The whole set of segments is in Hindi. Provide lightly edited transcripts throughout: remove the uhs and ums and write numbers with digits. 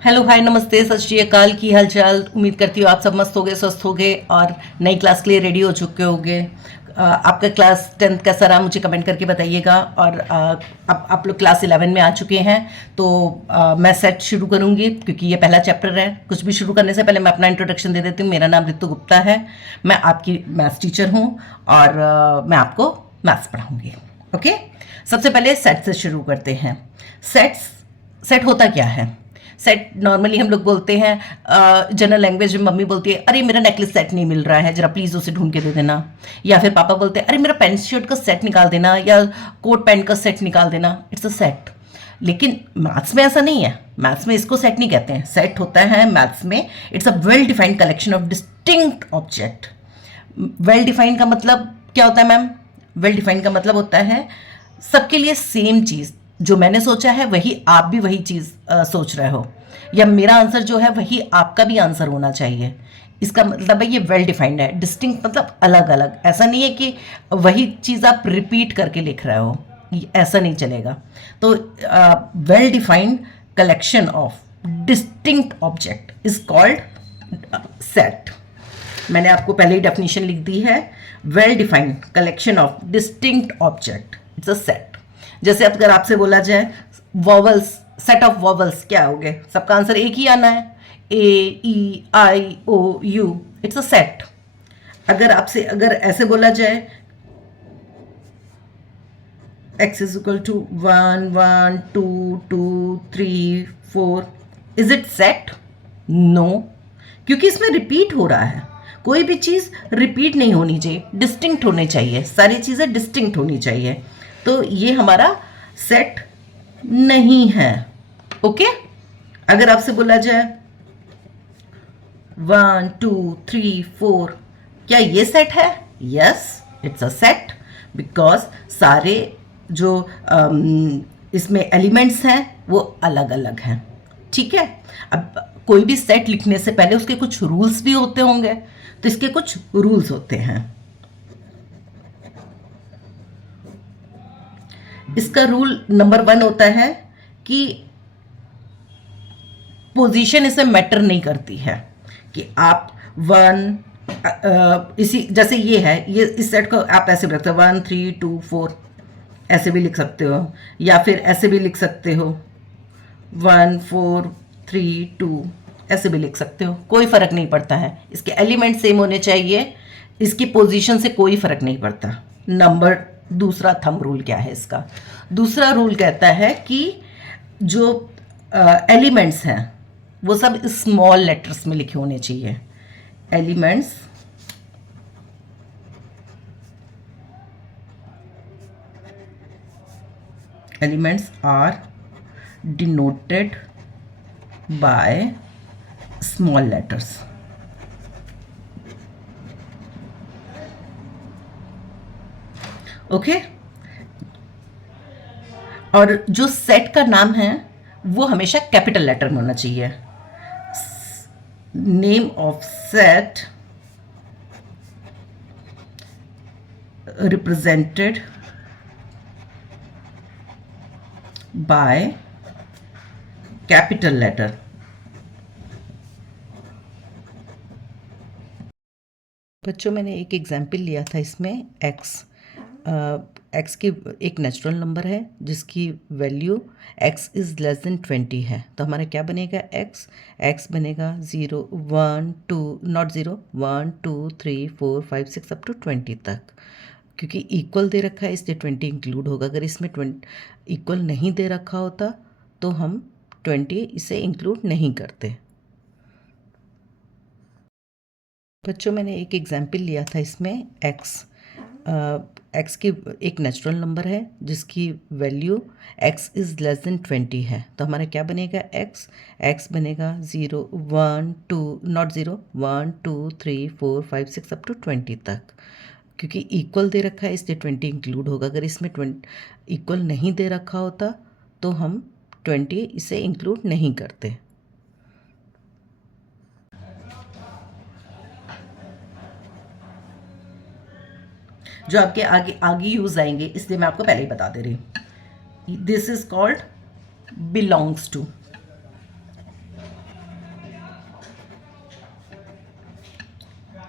हेलो हाय नमस्ते सत श्री अकाल। की हाल चाल। उम्मीद करती हूँ आप सब मस्त हो गए, स्वस्थ हो गए और नई क्लास के लिए रेडी हो चुके होंगे। आपका क्लास 10th कैसा रहा मुझे कमेंट करके बताइएगा। और अब आप लोग क्लास 11 में आ चुके हैं तो मैं सेट शुरू करूँगी क्योंकि ये पहला चैप्टर है। कुछ भी शुरू करने से पहले मैं अपना इंट्रोडक्शन दे देती हूँ। मेरा नाम रितु गुप्ता है, मैं आपकी मैथ्स टीचर हूँ और मैं आपको मैथ्स पढ़ाऊँगी। ओके, सबसे पहले सेट से शुरू करते हैं। सेट होता क्या है? सेट नॉर्मली हम लोग बोलते हैं, जनरल लैंग्वेज में मम्मी बोलती है अरे मेरा नेकलेस सेट नहीं मिल रहा है, जरा प्लीज़ उसे ढूंढ के दे देना। या फिर पापा बोलते हैं अरे मेरा पैंट शर्ट का सेट निकाल देना या कोट पैंट का सेट निकाल देना। It's a set. लेकिन मैथ्स में ऐसा नहीं है। मैथ्स में इसको सेट नहीं कहते हैं। सेट होता है मैथ्स में it's a well defined collection of distinct object. Well defined का मतलब क्या होता है मैम? वेल डिफाइंड का मतलब होता है सबके लिए सेम चीज़। जो मैंने सोचा है वही आप भी वही चीज़ सोच रहे हो, या मेरा आंसर जो है वही आपका भी आंसर होना चाहिए। इसका मतलब है ये वेल डिफाइंड है। डिस्टिंक्ट मतलब अलग अलग। ऐसा नहीं है कि वही चीज़ आप रिपीट करके लिख रहे हो, ऐसा नहीं चलेगा। तो well defined collection of distinct object is called set. मैंने आपको पहले ही डेफिनेशन लिख दी है। Well defined collection of distinct object it's a set. जैसे अब अगर आपसे बोला जाए वॉवल्स, सेट ऑफ वॉवल्स क्या हो गए? सबका आंसर एक ही आना है, A E I O U. It's a set. अगर ऐसे बोला जाए x is equal to 1 1 2 2 3 4, is it set? No, क्योंकि इसमें रिपीट हो रहा है। कोई भी चीज़ रिपीट नहीं होनी चाहिए, डिस्टिंक्ट होनी चाहिए। सारी चीज़ें डिस्टिंक्ट होनी चाहिए। तो ये हमारा सेट नहीं है। ओके, अगर आपसे बोला जाए 1 2 3 4, क्या ये सेट है? Yes, it's a set because सारे जो इसमें एलिमेंट्स हैं वो अलग अलग हैं। ठीक है। अब कोई भी सेट लिखने से पहले उसके कुछ रूल्स भी होते होंगे, तो इसके कुछ रूल्स होते हैं। इसका रूल नंबर 1 होता है कि पोजीशन इसमें मैटर नहीं करती है। कि आप 1 इसी जैसे ये है, ये इस सेट को आप ऐसे भी रखते हो 1 3 2 4, ऐसे भी लिख सकते हो, या फिर ऐसे भी लिख सकते हो 1 4 3 2, ऐसे भी लिख सकते हो। कोई फर्क नहीं पड़ता है। इसके एलिमेंट सेम होने चाहिए, इसकी पोजीशन से कोई फर्क नहीं पड़ता। नंबर दूसरा थंब रूल क्या है इसका? दूसरा रूल कहता है कि जो एलिमेंट्स हैं वो सब स्मॉल लेटर्स में लिखे होने चाहिए। Elements are denoted by small letters. Okay. और जो सेट का नाम है वो हमेशा कैपिटल लेटर में होना चाहिए। Name of set represented by capital letter. बच्चों, मैंने एक एग्जाम्पल लिया था इसमें एक्स की एक नेचुरल नंबर है जिसकी value x is less than 20 है। तो हमारा क्या बनेगा? x बनेगा 0 1 2, नॉट 0 1 2 3 4 5 6 अप टू 20 तक। क्योंकि इक्वल दे रखा है इसलिए 20 इंक्लूड होगा। अगर इसमें 20 इक्वल नहीं दे रखा होता तो हम 20 इसे इंक्लूड नहीं करते। बच्चों, मैंने एक एग्जाम्पल लिया था इसमें एक्स की एक नेचुरल नंबर है जिसकी value x is less than 20 है। तो हमारा क्या बनेगा? x बनेगा 0 1 2, नॉट 0 1 2 3 4 5 6 अप टू 20 तक। क्योंकि इक्वल दे रखा है इसलिए 20 इंक्लूड होगा। अगर इसमें 20 इक्वल नहीं दे रखा होता तो हम 20 इसे इंक्लूड नहीं करते। जो आपके आगे आगे यूज आएंगे, इसलिए मैं आपको पहले ही बता दे रही हूँ। This is called belongs to.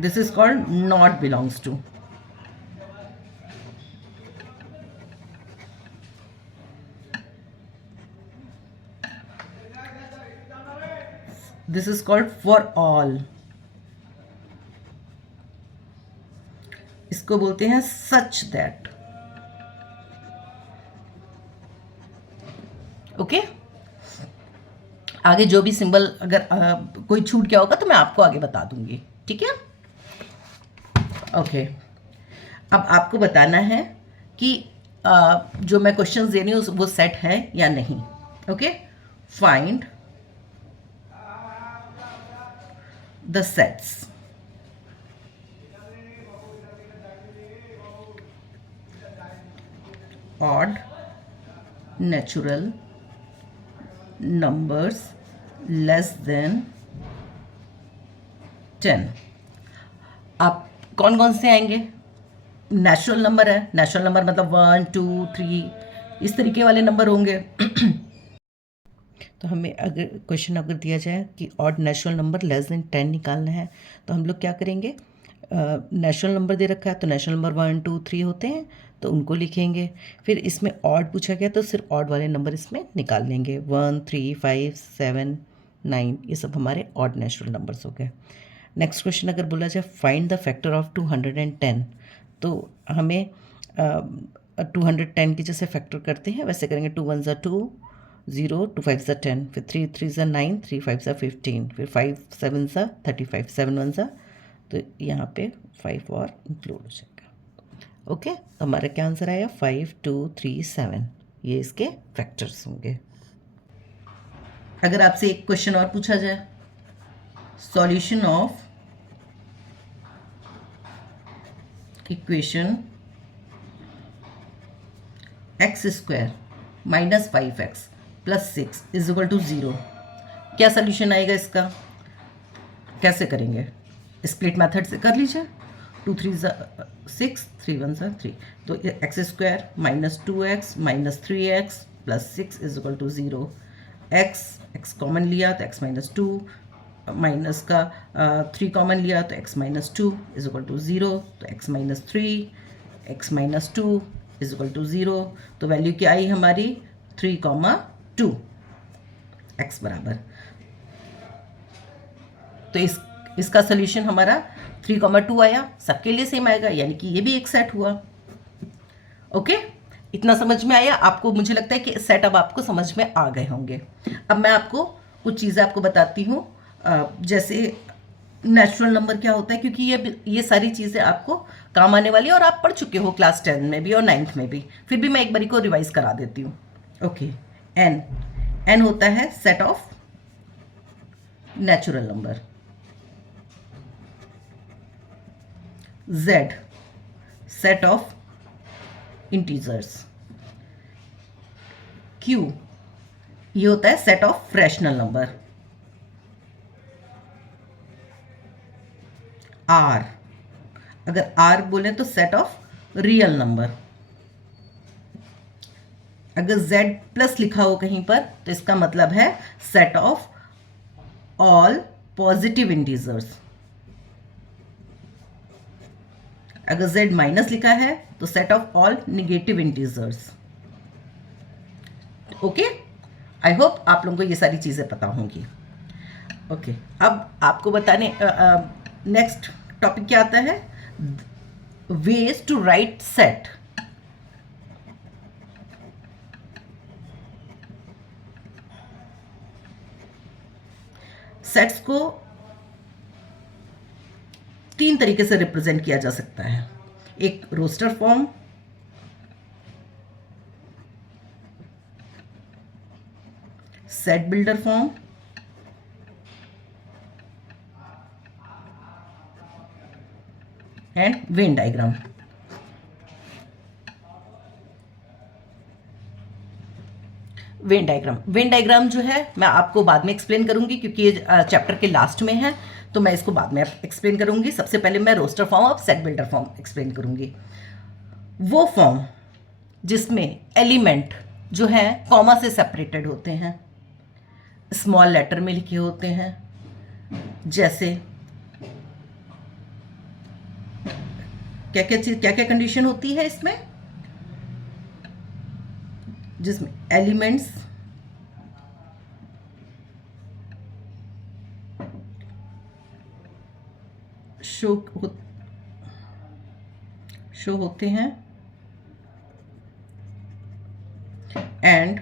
This is called not belongs to. This is called for all. इसको बोलते हैं सच दैट. ओके. आगे जो भी सिंबल अगर कोई छूट गया होगा तो मैं आपको आगे बता दूंगी. ठीक है. ओके. अब आपको बताना है कि जो मैं क्वेश्चंस दे रही हूँ वो सेट है या नहीं. Okay. Find the sets. odd natural numbers less than 10. आप कौन कौन से आएंगे? नेचुरल नंबर है. नेचुरल नंबर मतलब 1 2 3 इस तरीके वाले नंबर होंगे. तो हमें अगर क्वेश्चन अगर दिया जाए कि odd natural number less than 10 निकालना है तो हम लोग क्या करेंगे? नेचुरल नंबर दे रखा है तो नेचुरल नंबर 1 2 3 होते हैं तो उनको लिखेंगे. फिर इसमें ऑड पूछा गया तो सिर्फ ऑड वाले नंबर इसमें निकाल लेंगे. 1 3 5 7 9 ये सब हमारे ऑड नेचुरल नंबर्स हो गए. नेक्स्ट क्वेश्चन अगर बोला जाए फाइंड द फैक्टर ऑफ 210 तो हमें 210 की जैसे फैक्टर करते हैं वैसे करेंगे. 2 1 2 0 2 5 10 फिर 3 3 9 3 5 15 फिर 5 7 35 7 1 तो यहाँ पे 5 और इंक्लूड हो जाएगा. ओके. तो हमारा क्या आंसर आया? 5 2 3 7. ये इसके फैक्टर्स होंगे. अगर आपसे एक क्वेश्चन और पूछा जाए solution of equation x square minus 5x plus 6 is equal to 0, क्या सोल्यूशन आएगा इसका? कैसे करेंगे? स्प्लिट मेथड से कर लीजिए. 2 3 6 3 1 3 तो x square minus 2x minus 3x plus 6 is equal to 0. X common लिया तो x माइनस 2 माइनस का 3 कॉमन लिया तो x minus 2 is equal to 0. तो x minus 3 x minus 2 is equal to 0. तो वैल्यू क्या आई हमारी? 3, 2 x बराबर. तो इसका सोल्यूशन हमारा 3, 2 आया. सबके लिए सेम आएगा यानी कि ये भी एक सेट हुआ. ओके. इतना समझ में आया आपको? मुझे लगता है कि सेट अब आपको समझ में आ गए होंगे. अब मैं आपको कुछ चीज़ें आपको बताती हूँ जैसे नेचुरल नंबर क्या होता है, क्योंकि ये सारी चीज़ें आपको काम आने वाली है और आप पढ़ चुके हो क्लास 10 में भी और 9th में भी. फिर भी मैं एक बारी को रिवाइज करा देती हूँ. ओके. एन होता है set of natural number. Z set of integers. Q ये होता है set of fractional number. R अगर R बोले तो सेट ऑफ रियल नंबर. अगर Z प्लस लिखा हो कहीं पर तो इसका मतलब है set of all positive integers. अगर Z माइनस लिखा है तो set of all negative integers. Okay. I hope आप लोगों को ये सारी चीज़ें पता होंगी. ओके. अब आपको बताने नेक्स्ट टॉपिक क्या आता है? Ways to write set. Sets को 3 तरीके से रिप्रेजेंट किया जा सकता है. एक roster form, set builder form and Venn diagram. Venn diagram जो है मैं आपको बाद में एक्सप्लेन करूंगी क्योंकि ये चैप्टर के लास्ट में है तो मैं इसको बाद में एक्सप्लेन करूंगी. सबसे पहले मैं रोस्टर फॉर्म और सेट बिल्डर फॉर्म एक्सप्लेन करूंगी. वो फॉर्म जिसमें एलिमेंट जो है कॉमा से सेपरेटेड होते हैं, स्मॉल लेटर में लिखे होते हैं, जैसे क्या क्या चीज, क्या क्या कंडीशन होती है इसमें, जिसमें एलिमेंट्स शो शो होते हैं and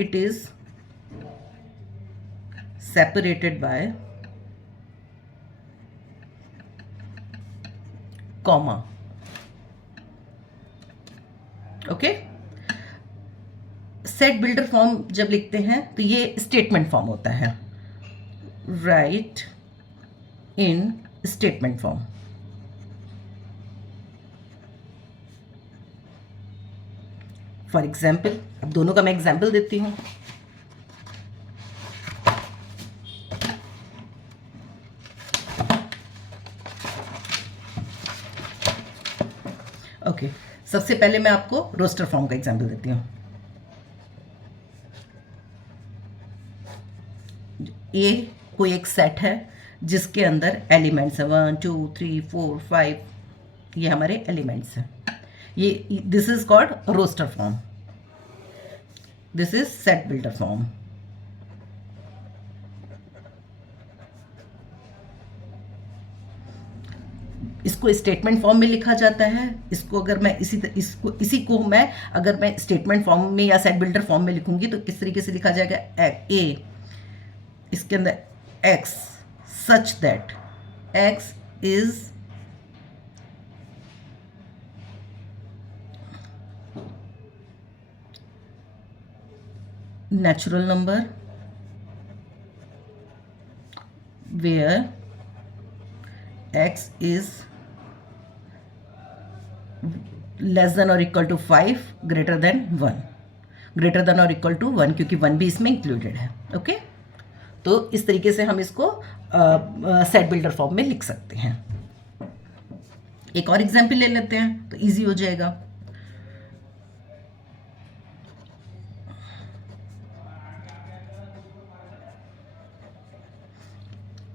it is separated by comma. Okay, set builder form जब लिखते हैं तो ये स्टेटमेंट फॉर्म होता है, right in statement form. For example, अब दोनों का मैं एग्जाम्पल देती हूँ। ओके, सबसे पहले मैं आपको रोस्टर फॉर्म का एग्जांपल देती हूँ। ये कोई एक सेट है जिसके अंदर एलिमेंट्स है 1 2 3 4 5, ये हमारे एलिमेंट्स हैं। ये this is called roster form, this is set builder form. इसको स्टेटमेंट फॉर्म में लिखा जाता है। इसको अगर मैं इसी को मैं अगर मैं स्टेटमेंट फॉर्म में या सेट बिल्डर फॉर्म में लिखूंगी तो किस तरीके से लिखा जाएगा, ए इसके अंदर x such that x is natural number where x is less than or equal to 5 greater than 1, greater than or equal to 1 क्योंकि 1 भी इसमें इंक्लूडेड है। ओके, तो इस तरीके से हम इसको सेट बिल्डर फॉर्म में लिख सकते हैं। एक और एग्जाम्पल ले लेते हैं तो इजी हो जाएगा।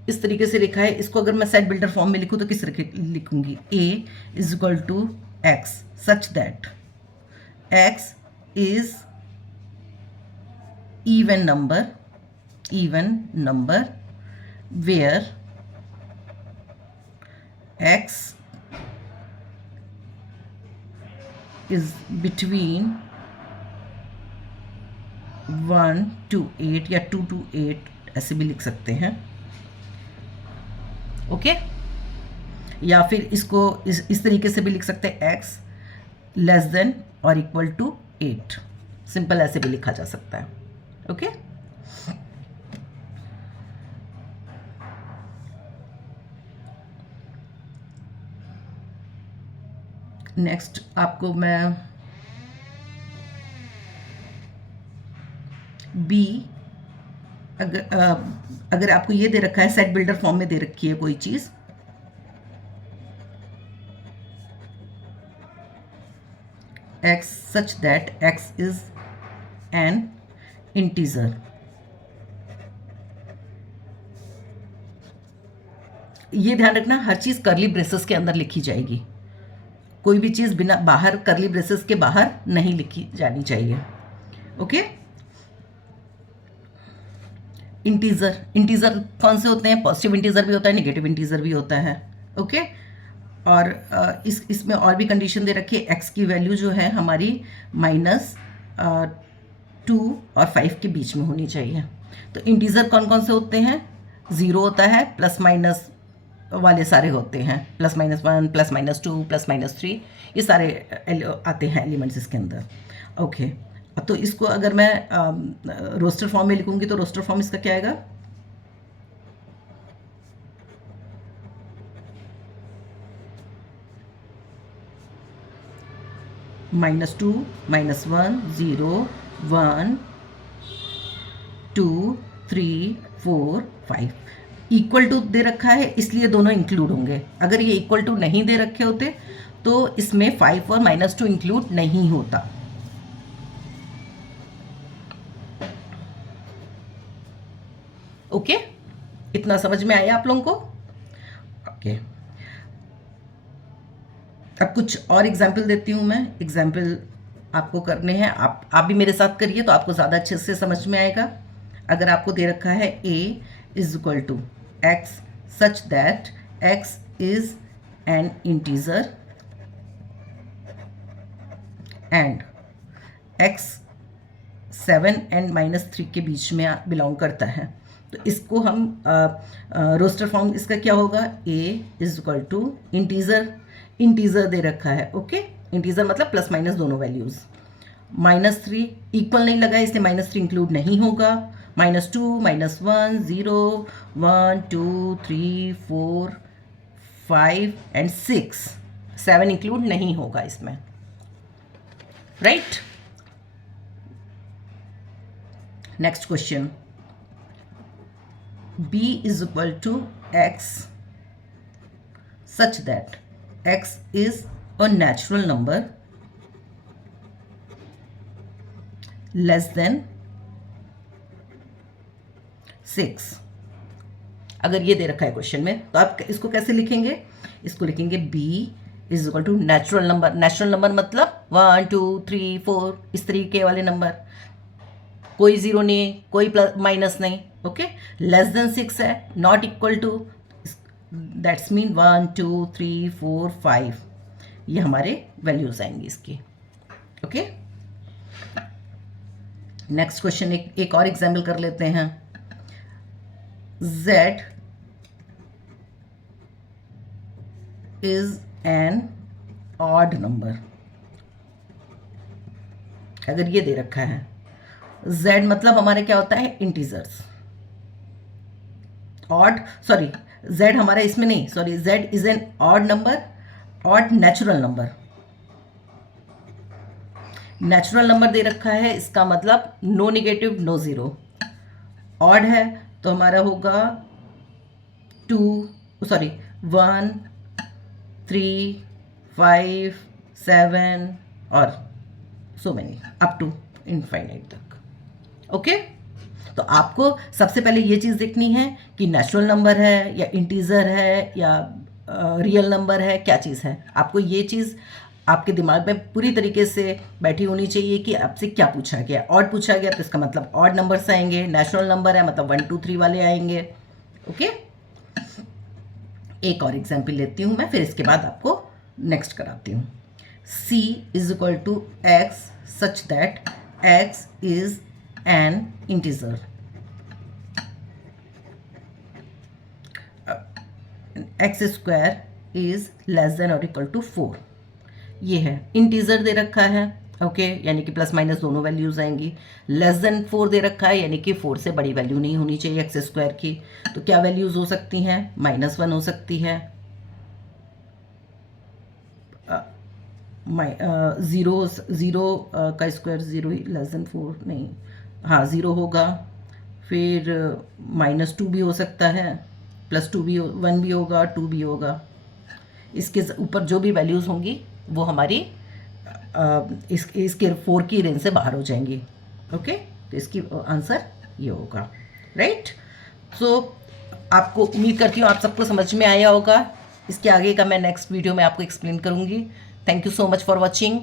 इस तरीके से लिखा है, इसको अगर मैं सेट बिल्डर फॉर्म में लिखूं तो किस तरीके लिखूंगी, a is equal to x such that x is even number where x is between 1 to 8 या 2 to 8 ऐसे भी लिख सकते हैं। ओके, या फिर इसको इस तरीके से भी लिख सकते हैं, x लेस देन और इक्वल टू 8, सिंपल ऐसे भी लिखा जा सकता है। ओके, नेक्स्ट आपको मैं बी, अगर आपको ये दे रखा है सेट बिल्डर फॉर्म में दे रखी है कोई चीज, x such that x is an integer, ये ध्यान रखना हर चीज कर्ली ब्रेसेस के अंदर लिखी जाएगी, कोई भी चीज बिना बाहर कर्ली ब्रेसेस के बाहर नहीं लिखी जानी चाहिए। ओके, इंटीजर कौन से होते हैं, पॉजिटिव इंटीजर भी होता है, नेगेटिव इंटीजर भी होता है। ओके, और इसमें और भी कंडीशन दे रखी है, एक्स की वैल्यू जो है हमारी -2 और 5 के बीच में होनी चाहिए। तो इंटीजर कौन कौन से होते हैं, 0 होता है, प्लस माइनस वाले सारे होते हैं, +-1 +-2 +-3, ये सारे आते हैं एलिमेंट्स इसके अंदर। ओके, तो इसको अगर मैं रोस्टर फॉर्म में लिखूंगी तो रोस्टर फॉर्म इसका क्या आएगा, -2 -1 0 1 2 3 4 5, इक्वल टू दे रखा है इसलिए दोनों इंक्लूड होंगे। अगर ये इक्वल टू नहीं दे रखे होते तो इसमें 5 और -2 इंक्लूड नहीं होता। ओके, इतना समझ में आया आप लोगों को? ओके, अब कुछ और एग्जाम्पल देती हूँ मैं, एग्जाम्पल आपको करने हैं, आप भी मेरे साथ करिए तो आपको ज़्यादा अच्छे से समझ में आएगा। अगर आपको दे रखा है a is equal to x such that x is an integer and x 7 and -3 के बीच में बिलोंग करता है, तो इसको हम रोस्टर फॉर्म इसका क्या होगा, a is equal to integer दे रखा है, ओके। इंटीजर मतलब प्लस माइनस दोनों वैल्यूज़। -3 इक्वल नहीं लगा इसलिए -3 इंक्लूड नहीं होगा। -2 -1 0 1 2 3 4 5 एंड 6 7 इंक्लूड नहीं होगा इसमें, right. Next question, b is equal to x such that x is a natural number less than 6। अगर ये दे रखा है क्वेश्चन में तो आप इसको कैसे लिखेंगे, इसको लिखेंगे b is equal to natural number. Natural number मतलब 1 2 3 4 इस तरीके वाले नंबर, कोई ज़ीरो नहीं, कोई प्लस माइनस नहीं, ओके। लेस देन 6 है, not equal to, that's mean 1 2 3 4 5, ये हमारे वैल्यूज आएंगे इसकी, ओके। नेक्स्ट क्वेश्चन, एक और एग्जाम्पल कर लेते हैं। z is an odd number. अगर ये दे रखा है, z मतलब हमारे क्या होता है, इंटीजर्स। ऑड, सॉरी z हमारा इसमें नहीं, sorry z is an odd number, odd natural number. Natural number दे रखा है, इसका मतलब no negative no zero. Odd है तो हमारा होगा 2 सॉरी 1 3 5 7 और so many up to infinite तक, ओके। तो आपको सबसे पहले ये चीज़ देखनी है कि नेचुरल नंबर है या इंटीजर है या रियल नंबर है, क्या चीज़ है। आपको ये चीज़ आपके दिमाग में पूरी तरीके से बैठी होनी चाहिए कि आपसे क्या पूछा गया। ऑड पूछा गया तो इसका मतलब ऑड नंबर्स आएंगे, नेचुरल नंबर है मतलब 1 2 3 वाले आएंगे, ओके। एक और एग्जाम्पल लेती हूँ मैं, फिर इसके बाद आपको नेक्स्ट कराती हूँ। c is equal to x such that x is an integer, x square is less than or equal to 4। ये है इंटीजर दे रखा है, ओके, यानी कि प्लस माइनस दोनों वैल्यूज आएंगी। लेस देन 4 दे रखा है, यानी कि 4 से बड़ी वैल्यू नहीं होनी चाहिए एक्स स्क्वायर की। तो क्या वैल्यूज हो सकती हैं, -1 हो सकती है, 0 का स्क्वायर 0 ही, लेस देन 4 नहीं, हाँ 0 होगा। फिर -2 भी हो सकता है, +2 भी 1 भी होगा, 2 भी होगा। इसके ऊपर जो भी वैल्यूज़ होंगी वो हमारी इसके 4 की रेंज से बाहर हो जाएंगी, ओके। तो इसकी आंसर ये होगा, राइट। सो आपको उम्मीद करती हूँ आप सबको समझ में आया होगा। इसके आगे का मैं नेक्स्ट वीडियो में आपको एक्सप्लेन करूँगी। Thank you so much for watching.